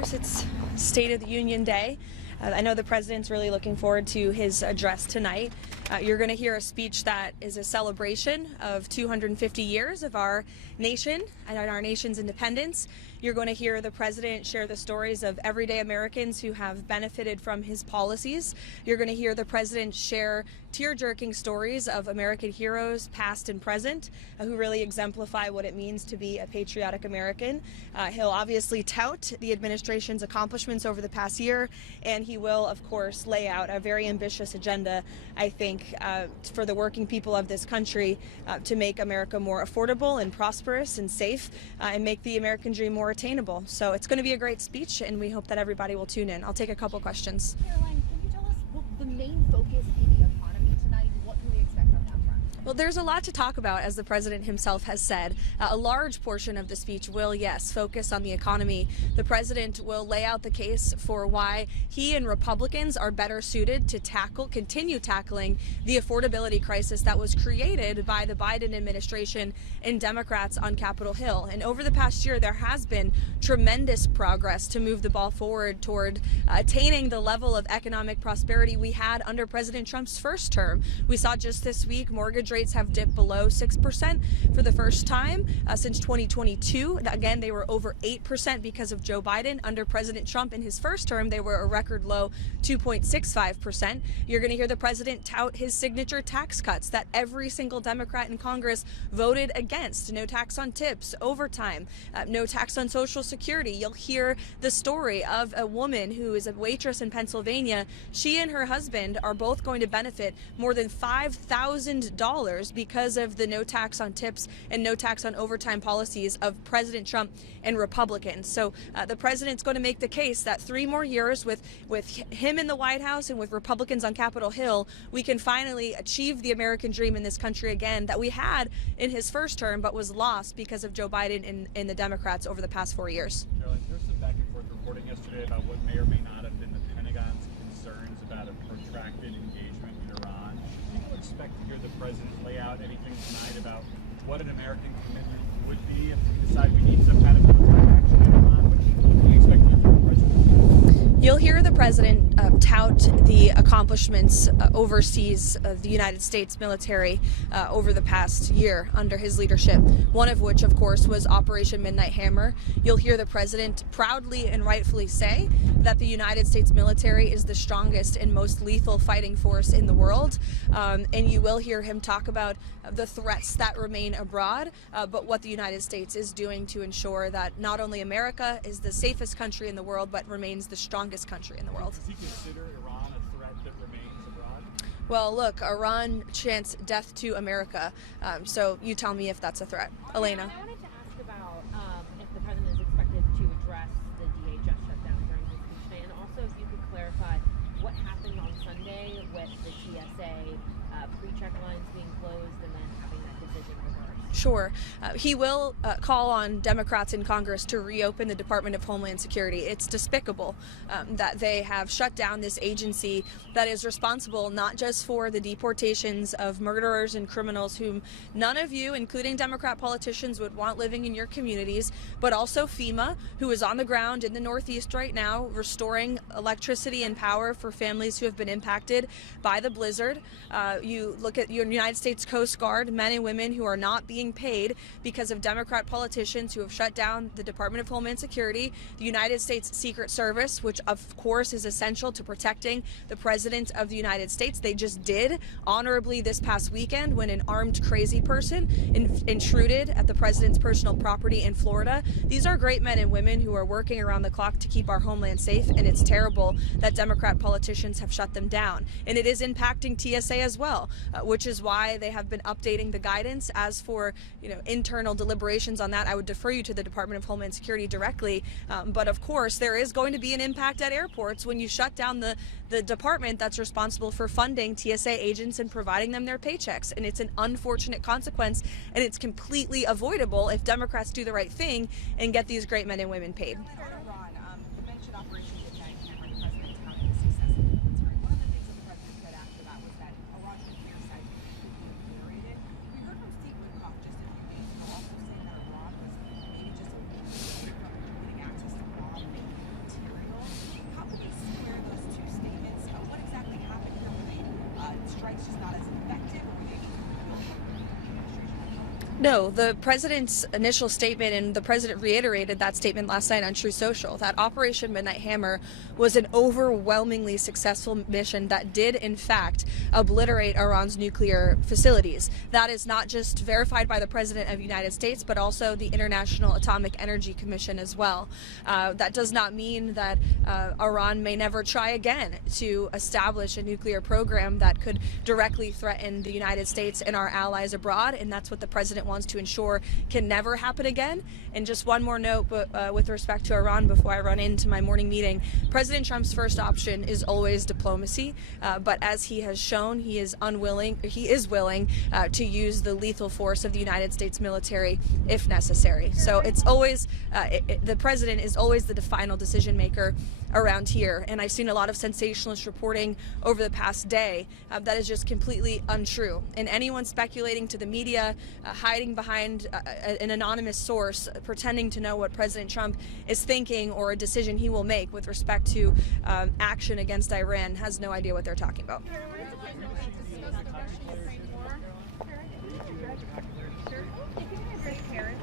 course, it's State of the Union Day. I know the president's really looking forward to his address tonight. You're going to hear a speech that is a celebration of 250 years of our nation and our nation's independence. You're going to hear the president share the stories of everyday Americans who have benefited from his policies. You're going to hear the president share tear-jerking stories of American heroes, past and present, who really exemplify what it means to be a patriotic American. He'll obviously tout the administration's accomplishments over the past year, and he will, of course, lay out a very ambitious agenda, I think, for the working people of this country to make America more affordable and prosperous and safe, and make the American dream more attainable. So it's going to be a great speech, and we hope that everybody will tune in. I'll take a couple questions. Karoline, can you tell us what the main focus in the economy tonight? What can we expect on that front? Well, there's a lot to talk about, as the president himself has said. A large portion of the speech will, yes, focus on the economy. The president will lay out the case for why he and Republicans are better suited to continue tackling the affordability crisis that was created by the Biden administration and Democrats on Capitol Hill. And over the past year, there has been tremendous progress to move the ball forward toward attaining the level of economic prosperity we had under President Trump's first term. We saw just this week mortgage rates have dipped below 6% for the first time since 2022. Again, they were over 8% because of Joe Biden. Under President Trump in his first term, they were a record low 2.65%. You're going to hear the president tout his signature tax cuts that every single Democrat in Congress voted against. No tax on tips, overtime, no tax on Social Security. You'll hear the story of a woman who is a waitress in Pennsylvania. She and her husband are both going to benefit more than $5,000 because of the no tax on tips and no tax on overtime policies of President Trump and Republicans. So the president's going to make the case that 3 more years with him in the White House and with Republicans on Capitol Hill, we can finally achieve the American dream in this country again that we had in his first term but was lost because of Joe Biden and the Democrats over the past 4 years. Caroline, there's some back and forth reporting yesterday about what may or may not have been the Pentagon's concerns about a protracted engagement with Iran. Do you expect to hear the president lay out anything tonight about what an American commitment would be if we decide we need some kind of military action in Iran? What do you expect to hear from the president? You'll hear the president tout the accomplishments overseas of the United States military over the past year under his leadership, one of which, of course, was Operation Midnight Hammer. You'll hear the president proudly and rightfully say that the United States military is the strongest and most lethal fighting force in the world. And you will hear him talk about the threats that remain abroad, but what the United States is doing to ensure that not only America is the safest country in the world, but remains the strongest country in the world. Does he consider Iran a threat that remains abroad? Well, look, Iran chants death to America, so you tell me if that's a threat. Elena. I wanted to ask about if the president is expected to address the DHS shutdown during his speech today, and also if you could clarify what happened on Sunday with the TSA pre-check lines being closed and then having that decision reversed. Sure. He will call on Democrats in Congress to reopen the Department of Homeland Security. It's despicable that they have shut down this agency that is responsible not just for the deportations of murderers and criminals whom none of you, including Democrat politicians, would want living in your communities, but also FEMA, who is on the ground in the Northeast right now, restoring electricity and power for families who have been impacted by the blizzard. You look at your United States Coast Guard, men and women who are not being paid because of Democrat politicians who have shut down the Department of Homeland Security, the United States Secret Service, which of course is essential to protecting the President of the United States. They just did honorably this past weekend when an armed crazy person intruded at the President's personal property in Florida. These are great men and women who are working around the clock to keep our homeland safe, and it's terrible that Democrat politicians have shut them down. And it is impacting TSA as well, which is why they have been updating the guidance. As for internal deliberations on that, I would defer you to the Department of Homeland Security directly. But of course, there is going to be an impact at airports when you shut down the department that's responsible for funding TSA agents and providing them their paychecks. And it's an unfortunate consequence, and it's completely avoidable if Democrats do the right thing and get these great men and women paid. You mentioned Operation Midnight Hammer, the president's having a successful concern. One of the things that the president said after that was that Iranian airside was completely obliterated. We heard from Steve Witkoff just a few days ago also saying that Iran was maybe just a week away from getting access to bomb making it's just not as effective, or were they just No, the president's initial statement, and the president reiterated that statement last night on True Social, that Operation Midnight Hammer was an overwhelmingly successful mission that did, in fact, obliterate Iran's nuclear facilities. That is not just verified by the President of the United States, but also the International Atomic Energy Commission as well. That does not mean that Iran may never try again to establish a nuclear program that could directly threaten the United States and our allies abroad, and that's what the president wants to ensure can never happen again. And just one more note with respect to Iran before I run into my morning meeting. President Trump's first option is always diplomacy, but as he has shown, he is willing to use the lethal force of the United States military if necessary. So it's always, the president is always the final decision maker around here. And I've seen a lot of sensationalist reporting over the past day that is just completely untrue. And anyone speculating to the media, hiding behind an anonymous source, pretending to know what President Trump is thinking or a decision he will make with respect to action against Iran has no idea what they're talking about. Karen,